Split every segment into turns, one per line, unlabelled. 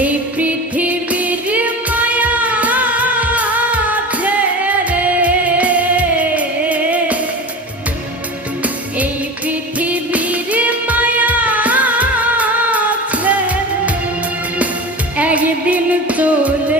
এই পৃথিবীর মায়া এই পৃথিবীর মায়া একদিন চলে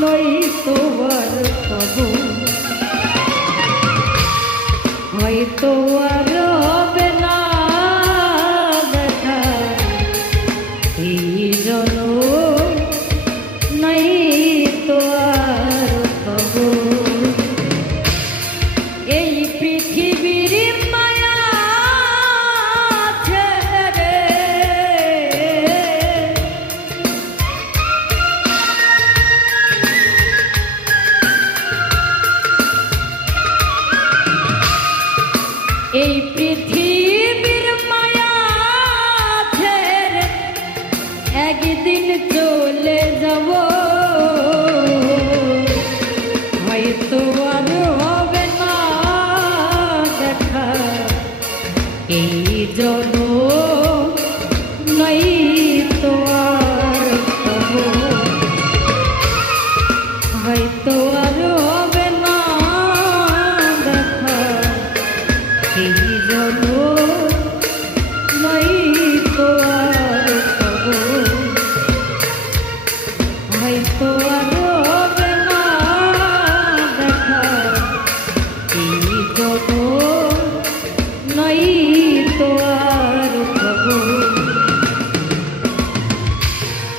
নই তোমার পাব। হয়তো আর হবে Wait for